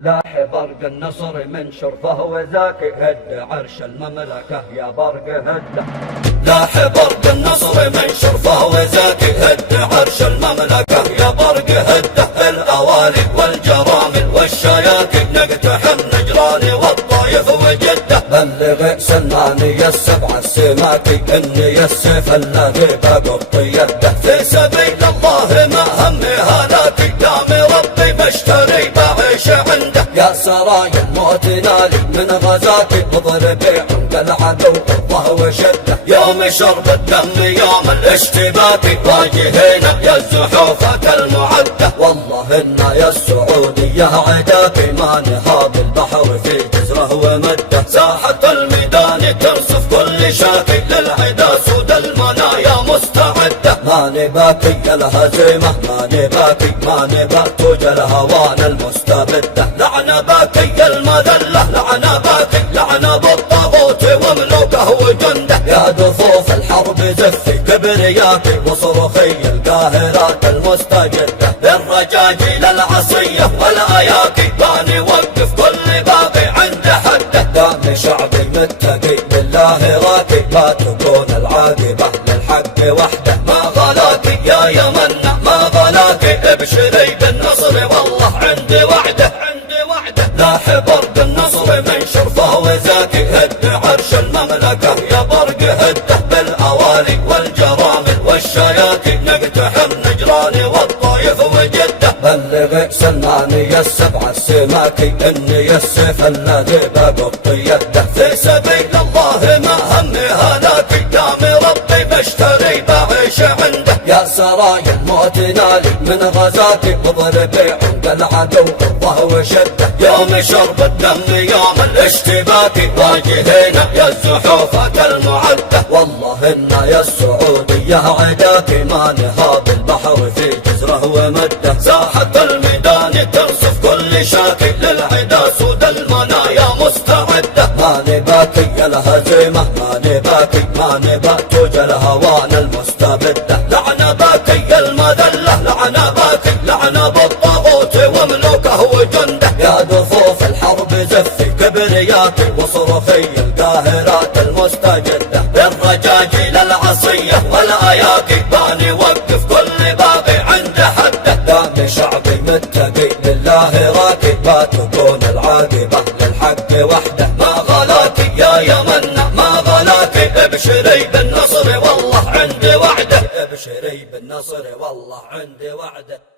لاح برق النصر من شرفه وذاك هد عرش المملكة يا برق هد. لاح برق النصر من شرفه وذاك هد عرش المملكة يا برق هد. الأوالي والجرامل والشياكين نقتحم نجران والطايف وجدة. بلغ سلماني السبع السماكي اني السيف الذي بقط يده. في سبيل الله ما همي هلاكي دامي ربي بشتري بعيش عنده. يا سرايا الموت نالي من غزاتي اضربي عند العدو قوة وشدة. يوم شرب الدم يوم الاشتباك واجهينا يا الزحوفة المعدة. والله إنا يا السعودية عداكي ما نهاب البحر في جزره ومده. ساحة الميدان ترصف كل شاكي للعدا سود المنايا مستعدة. ما نباكي الهزيمة ما نباكي ما نبات الهوان المستبدة. لعن باكي المذلة لعن باكي لعن بالطاغوت وملوكه وجنده. يا دفوف الحرب زفي كبرياكي وصرخي القاهرات المستجدة. بالرجاجيل العصية والآياكي باني وقف كل باقي عند حده. دام شعبي متقي بالله راكي ما تكون العاقبة للحق وحده. ما غلاكي يا يمنا ما غلاكي ابشري بالنصر والله عندي وعده. لاح برق النصر من شرفه وذاكي هد عرش المملكة يا برق هده. بالأوالي والجرامل والشياكين نقتحم نجران والطايف وجدة. بلغ سلماني السبع السماكي اني السيف الذي بقط يده. في سبيل الله ما همي هلاكي دامي ربي بشتري بعيش عنده. يا سرايا الموت نالي من غزاتي اضربي عند العدو قوة وشدة. يوم شرب الدم يوم الاشتباك واجهينا يا الزحوفة المعدة. والله إنا يا السعودية عداكي ما نهاب البحر في جزره ومده. ساحة الميدان ترصف كل شاكي للعدا سود المنايا مستعدة. ما نباكي الهزيمة ما نباكي ما نبات الهوان المستبدة. لعن باكي المذلة لعن باكي لعن بالطاغوت وملوكه وجنده. يا دفوف الحرب زفي كبرياكي وصرخي القاهرات المستجدة. بالرجاجيل العصية والآياكي باني وقف كل باقي عند حده. دام شعبي متقي لله راكي ما تكون العاقبة للحق وحده. ما غلاكي يا يمنا ما غلاكي ابشري بالنصر والله عندي وعده. ابشري بالنصر والله عندي وعده.